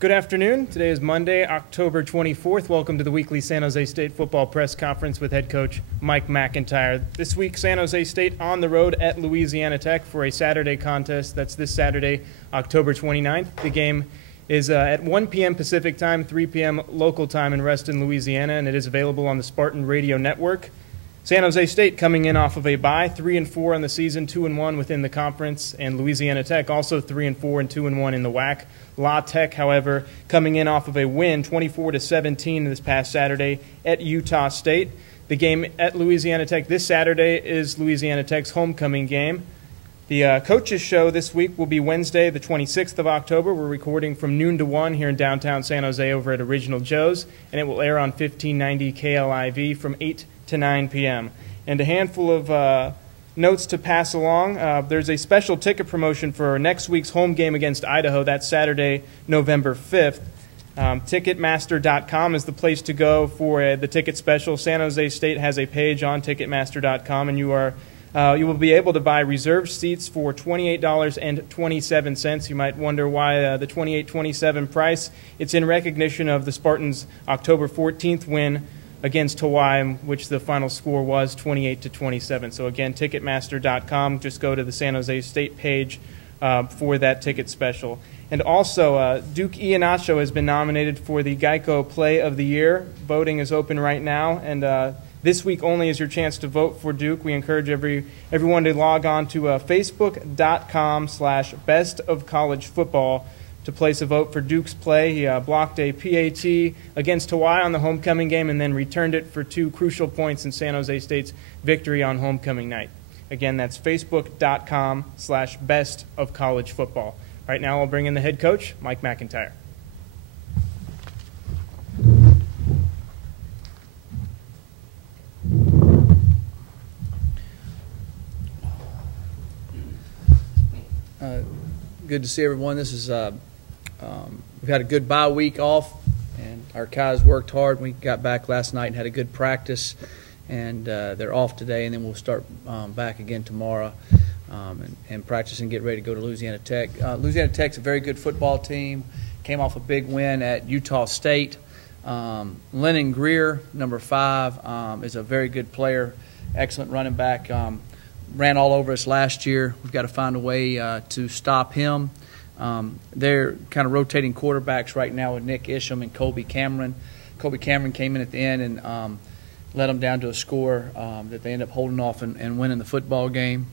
Good afternoon. Today is Monday, October 24th. Welcome to the weekly San Jose State football press conference with head coach Mike MacIntyre. This week, San Jose State on the road at Louisiana Tech for a Saturday contest. That's this Saturday, October 29th. The game is at 1 p.m. Pacific time, 3 p.m. local time in Reston, Louisiana, and it is available on the Spartan Radio Network. San Jose State coming in off of a bye, 3-4 on the season, 2-1 within the conference, and Louisiana Tech also 3-4 and 2-1 in the WAC. La Tech, however, coming in off of a win, 24-17 this past Saturday at Utah State. The game at Louisiana Tech this Saturday is Louisiana Tech's homecoming game. The coaches show this week will be Wednesday, the 26th of October. We're recording from noon to 1 here in downtown San Jose over at Original Joe's, and it will air on 1590 KLIV from 8 to 9 p.m. And a handful of notes to pass along. There's a special ticket promotion for next week's home game against Idaho. That's Saturday, November 5th. Ticketmaster.com is the place to go for the ticket special. San Jose State has a page on Ticketmaster.com, and you will be able to buy reserved seats for $28.27. You might wonder why the $28.27 price. It's in recognition of the Spartans' October 14th win against Hawaii, which the final score was 28-27. So again, Ticketmaster.com. Just go to the San Jose State page for that ticket special. And also, Duke Iheanacho has been nominated for the Geico Play of the Year. Voting is open right now, and this week only is your chance to vote for Duke. We encourage everyone to log on to Facebook.com/bestofcollegefootball to place a vote for Duke's play. He blocked a PAT against Hawaii on the homecoming game and then returned it for two crucial points in San Jose State's victory on homecoming night. Again, that's Facebook.com/bestofcollegefootball. Right now I'll bring in the head coach, Mike MacIntyre. Good to see everyone. This is we've had a good bye week off, and our guys worked hard. We got back last night and had a good practice, and they're off today, and then we'll start back again tomorrow and practice and get ready to go to Louisiana Tech. Louisiana Tech's a very good football team. Came off a big win at Utah State. Lennon Greer, number 5, is a very good player, excellent running back. Ran all over us last year. We've got to find a way to stop him. They're kind of rotating quarterbacks right now with Nick Isham and Colby Cameron. Colby Cameron came in at the end and led them down to a score that they end up holding off and winning the football game.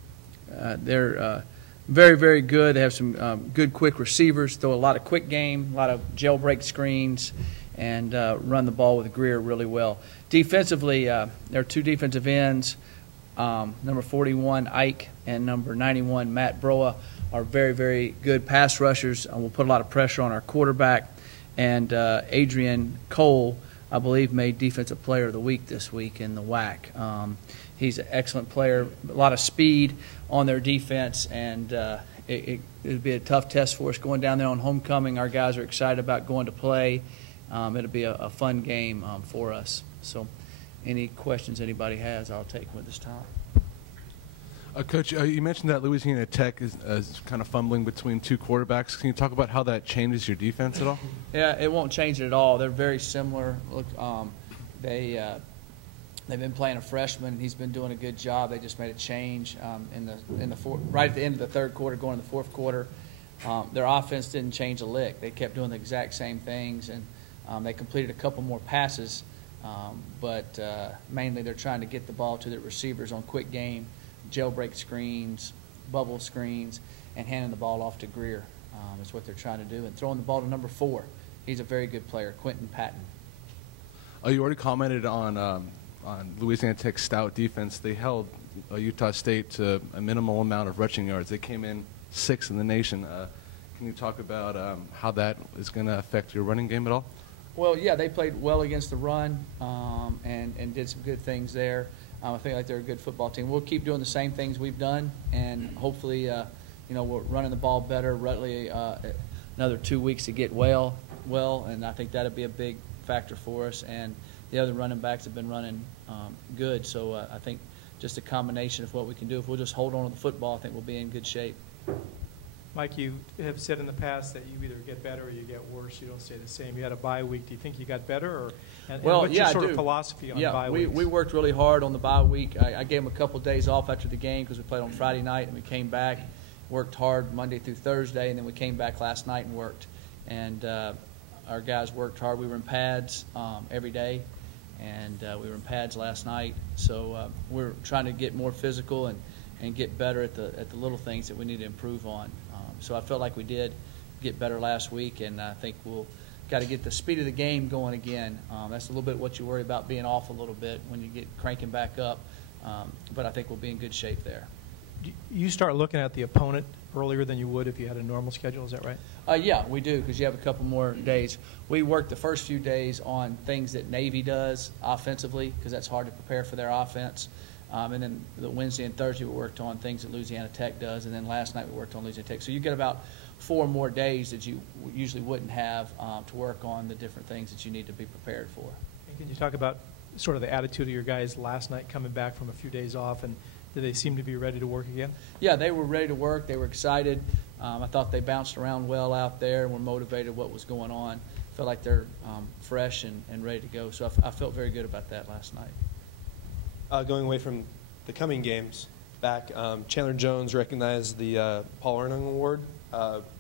They're very, very good. They have some good, quick receivers, throw a lot of quick game, a lot of jailbreak screens, and run the ball with Greer really well. Defensively, there are 2 defensive ends. Number 41, Ike, and number 91, Matt Broa, are very, very good pass rushers. We'll put a lot of pressure on our quarterback. And Adrian Cole, I believe, made Defensive Player of the Week this week in the WAC. He's an excellent player, a lot of speed on their defense, and it'll be a tough test for us going down there on homecoming. Our guys are excited about going to play. It'll be a fun game for us. So any questions anybody has, I'll take them at this time. Coach, you mentioned that Louisiana Tech is kind of fumbling between 2 quarterbacks. Can you talk about how that changes your defense at all? Yeah, it won't change it at all. They're very similar. Look, they've been playing a freshman. He's been doing a good job. They just made a change right at the end of the third quarter, going to the fourth quarter. Their offense didn't change a lick. They kept doing the exact same things, and they completed a couple more passes. But mainly they're trying to get the ball to the receivers on quick game, jailbreak screens, bubble screens, and handing the ball off to Greer is what they're trying to do, and throwing the ball to number 4. He's a very good player, Quentin Patton. You already commented on Louisiana Tech's stout defense. They held Utah State to a minimal amount of rushing yards. They came in 6th in the nation. Can you talk about how that is going to affect your running game at all? Well, yeah, they played well against the run and did some good things there. I think like they're a good football team. We'll keep doing the same things we've done, and hopefully, we're running the ball better. Rutley, another 2 weeks to get well, and I think that'll be a big factor for us. And the other running backs have been running good, so I think just a combination of what we can do. If we'll just hold on to the football, I think we'll be in good shape. Mike, you have said in the past that you either get better or you get worse. You don't stay the same. You had a bye week. Do you think you got better? Or, and what's your sort of philosophy on bye weeks? We worked really hard on the bye week. I gave them a couple of days off after the game because we played on Friday night, and we came back, worked hard Monday through Thursday, and then we came back last night and worked. And our guys worked hard. We were in pads every day, and we were in pads last night. So we're trying to get more physical and get better at the little things that we need to improve on. So I felt like we did get better last week, and I think we'll got to get the speed of the game going again. That's a little bit what you worry about, being off a little bit when you get cranking back up. But I think we'll be in good shape there. You start looking at the opponent earlier than you would if you had a normal schedule, is that right? Yeah, we do, because you have a couple more days. We worked the first few days on things that Navy does offensively, because that's hard to prepare for their offense. And then the Wednesday and Thursday we worked on things that Louisiana Tech does, and then last night we worked on Louisiana Tech. So you get about 4 more days that you usually wouldn't have to work on the different things that you need to be prepared for. And can you talk about sort of the attitude of your guys last night coming back from a few days off, and did they seem to be ready to work again? Yeah, they were ready to work. They were excited. I thought they bounced around well out there and were motivated what was going on. Felt like they're fresh and ready to go. So I felt very good about that last night. Going away from the coming games, back, Chandler Jones recognized the Paul Erning Award.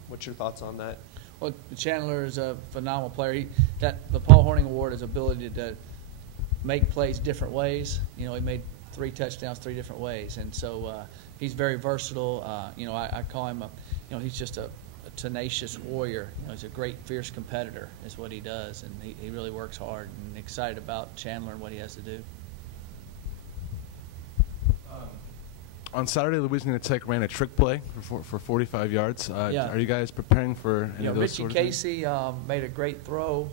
What's your thoughts on that? Well, Chandler is a phenomenal player. The Paul Horning Award is ability to make plays different ways. He made 3 touchdowns 3 different ways, and so he's very versatile. I call him he's just a tenacious warrior. He's a great, fierce competitor is what he does, and he really works hard, and excited about Chandler and what he has to do. On Saturday, Louisiana Tech ran a trick play for 45 yards. Yeah. Are you guys preparing for any of those Richie sort of Casey made a great throw.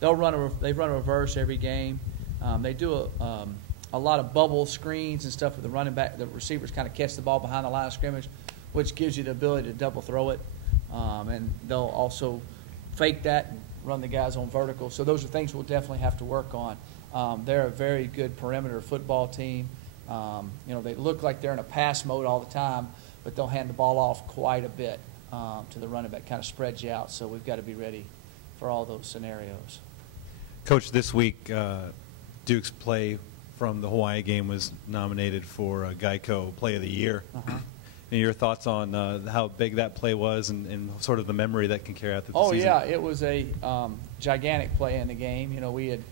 They run a reverse every game. They do a lot of bubble screens and stuff with the running back. The receivers kind of catch the ball behind the line of scrimmage, which gives you the ability to double throw it. And they'll also fake that and run the guys on vertical. So those are things we'll definitely have to work on. They're a very good perimeter football team. They look like they're in a pass mode all the time, but they'll hand the ball off quite a bit to the running back, kind of spreads you out. So we've got to be ready for all those scenarios. Coach, this week Duke's play from the Hawaii game was nominated for Geico Play of the Year. And your thoughts on how big that play was and sort of the memory that can carry out through the season? Oh, yeah, it was a gigantic play in the game. We had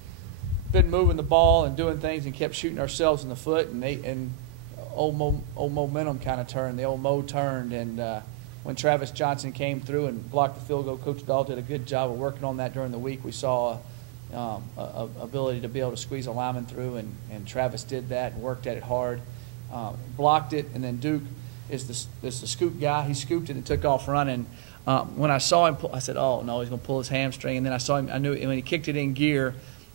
been moving the ball and doing things and kept shooting ourselves in the foot, and old momentum kind of turned. The old Mo turned, and when Travis Johnson came through and blocked the field goal, Coach Dahl did a good job of working on that during the week. We saw a ability to be able to squeeze a lineman through, and Travis did that and worked at it hard, blocked it, and then Duke is the scoop guy. He scooped it and took off running. When I saw him, I said, "Oh no, he's going to pull his hamstring." And then I saw him. I knew when he kicked it in gear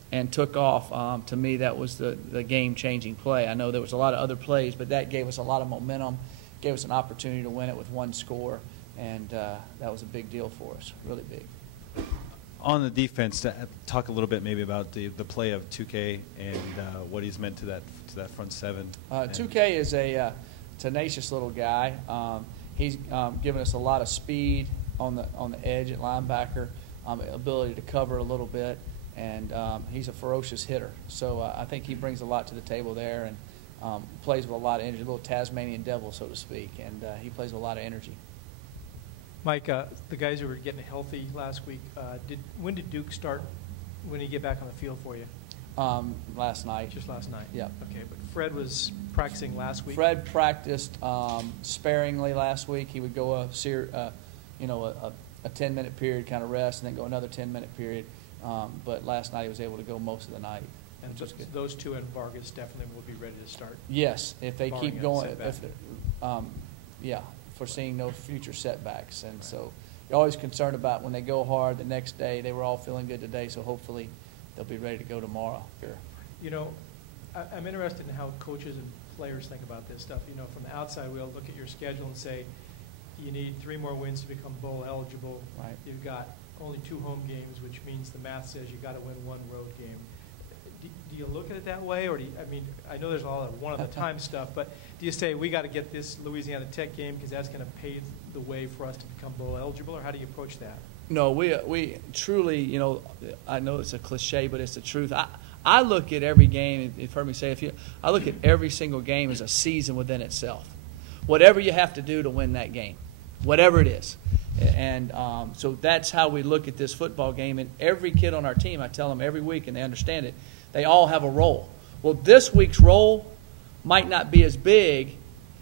and took off. To me, that was the game-changing play. I know there was a lot of other plays, but that gave us a lot of momentum, gave us an opportunity to win it with 1 score, and that was a big deal for us, really big. On the defense, talk a little bit maybe about the play of 2K and what he's meant to that front 7. 2K is a tenacious little guy. He's given us a lot of speed on the edge at linebacker, ability to cover a little bit, and he's a ferocious hitter. So I think he brings a lot to the table there, and plays with a lot of energy, a little Tasmanian devil, so to speak, and he plays with a lot of energy. Mike, the guys who were getting healthy last week, when did Duke start? When did he get back on the field for you? Last night. Just last night? Yeah. Okay, but Fred was practicing last week? Fred practiced sparingly last week. He would go a 10-minute period kind of rest and then go another 10-minute period. But last night he was able to go most of the night. And those 2 and Vargas definitely will be ready to start? Yes, if they keep going. Yeah. Foreseeing no future setbacks. And so you're always concerned about when they go hard the next day. They were all feeling good today, so hopefully they'll be ready to go tomorrow. Sure. I'm interested in how coaches and players think about this stuff. From the outside, we'll look at your schedule and say, you need 3 more wins to become bowl eligible. Right. You've got only 2 home games, which means the math says you've got to win 1 road game. do you look at it that way, or I mean, I know there's a lot of one-at-a-time stuff, but do you say we got to get this Louisiana Tech game because that's going to pave the way for us to become bowl eligible, or how do you approach that? No, we truly, I know it's a cliche, but it's the truth. I look at every game. You've heard me say, I look at every single game as a season within itself. Whatever you have to do to win that game, whatever it is. And so that's how we look at this football game. And every kid on our team, I tell them every week, and they understand it, they all have a role. Well, this week's role might not be as big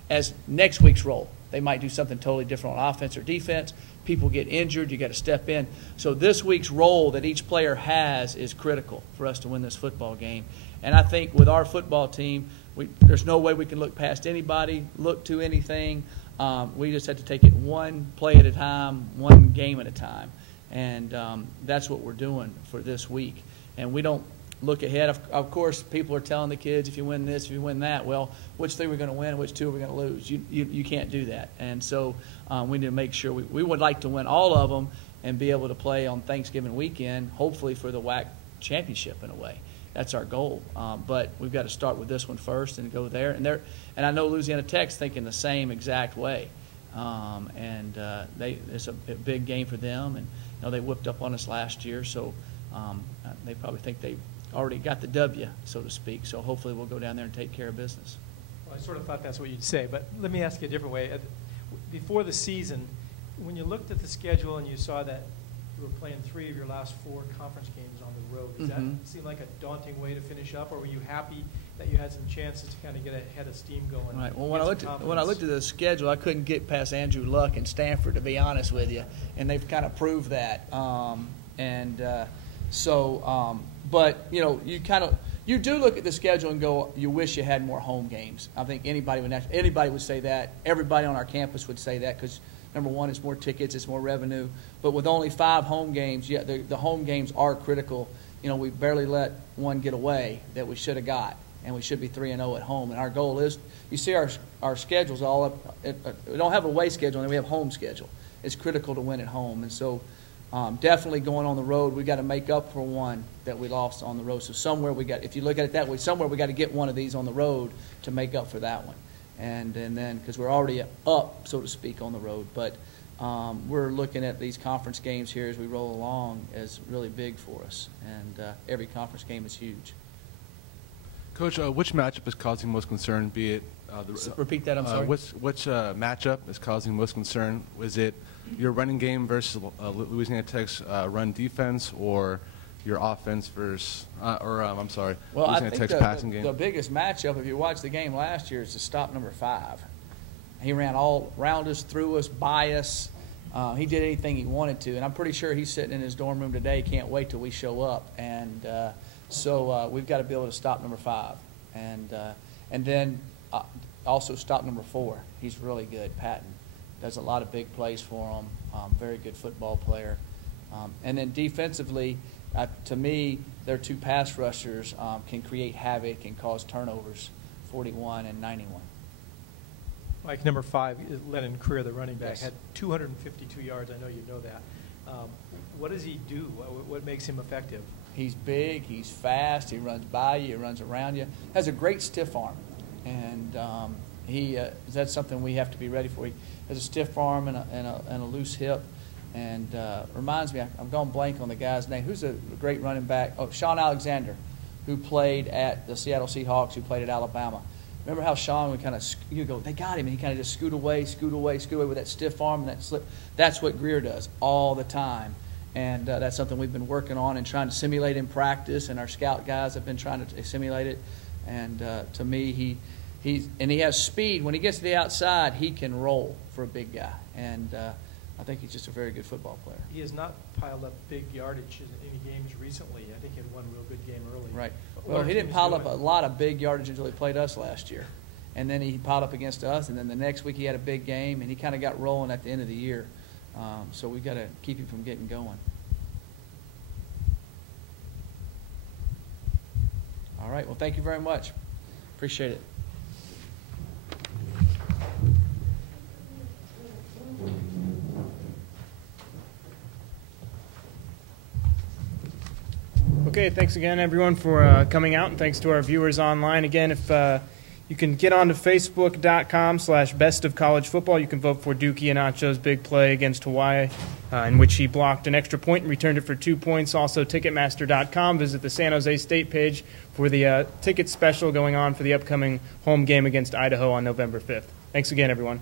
as next week's role. They might do something totally different on offense or defense. People get injured. You got to step in. So this week's role that each player has is critical for us to win this football game. And I think with our football team, there's no way we can look past anybody, look to anything. We just have to take it one play at a time, one game at a time. And that's what we're doing for this week. And we don't look ahead. Of course, people are telling the kids, if you win this, if you win that, well, which three we're going to win, which two are we going to lose? You can't do that. And so we need to make sure we would like to win all of them and be able to play on Thanksgiving weekend, hopefully for the WAC championship in a way. That's our goal. But we've got to start with this one first and go there. And I know Louisiana Tech's thinking the same exact way. It's a big game for them. And they whipped up on us last year, so they probably think they already got the W, so to speak. So hopefully we'll go down there and take care of business. Well, I sort of thought that's what you'd say, but let me ask you a different way. Before the season, when you looked at the schedule and you saw that you were playing 3 of your last 4 conference games on the road, does that seem like a daunting way to finish up, or were you happy that you had some chances to kind of get a head of steam going? Right. Well, when I looked at the schedule, I couldn't get past Andrew Luck and Stanford, to be honest with you, and they've kind of proved that. But you do look at the schedule and go, you wish you had more home games. I think anybody would say that. Everybody on our campus would say that because, number one, it's more tickets, it's more revenue. But with only 5 home games, the home games are critical. We barely let one get away that we should have got, and we should be 3-0 at home. And our goal is, you see our schedule's all up. We don't have a away schedule, and we have home schedule. It's critical to win at home. And so definitely going on the road, we've got to make up for one that we lost on the road. So somewhere if you look at it that way, somewhere we got to get one of these on the road to make up for that one. And then, because we're already up, so to speak, on the road. But we're looking at these conference games here as we roll along as really big for us. And every conference game is huge. Coach, which matchup is causing most concern, be it repeat that, I'm sorry. Which matchup is causing most concern? Was it your running game versus Louisiana Tech's run defense, or your offense versus, Louisiana Tech's passing game? The biggest matchup, if you watched the game last year, is the stop number 5. He ran all around us, through us, by us. He did anything he wanted to, and I'm pretty sure he's sitting in his dorm room today. Can't wait till we show up. And so we've got to be able to stop number 5, and then also stop number 4. He's really good. Patton does a lot of big plays for him. Very good football player. And then defensively, to me, their 2 pass rushers can create havoc and cause turnovers, 41 and 91. Mike, number 5, Lennon Creer, the running back, Yes. had 252 yards. I know you know that. What does he do? What makes him effective? He's big, he's fast, he runs by you, he runs around you. Has a great stiff arm, and that's something we have to be ready for. He has a stiff arm and a loose hip, and reminds me, I'm going blank on the guy's name. Who's a great running back? Oh, Sean Alexander, who played at the Seattle Seahawks, who played at Alabama. Remember how Sean would kind of, you go, they got him, and he kind of just scoot away with that stiff arm and that slip. That's what Greer does all the time. And that's something we've been working on and trying to simulate in practice, and our scout guys have been trying to simulate it. And to me, he has speed. When he gets to the outside, he can roll for a big guy. And I think he's just a very good football player. He has not piled up big yardage in any games recently. I think he had one real good game early. Right. Well, he didn't pile up a lot of big yardage until he played us last year. And then he piled up against us, and then the next week he had a big game, and he kind of got rolling at the end of the year. So we've got to keep him from getting going. All right. Well, thank you very much. Appreciate it. Okay, thanks again, everyone, for coming out, and thanks to our viewers online. Again, if you can get on to facebook.com/bestofcollegefootball. You can vote for Dookie Inacho's big play against Hawaii, in which he blocked an extra point and returned it for 2 points. Also, Ticketmaster.com. Visit the San Jose State page for the ticket special going on for the upcoming home game against Idaho on November 5th. Thanks again, everyone.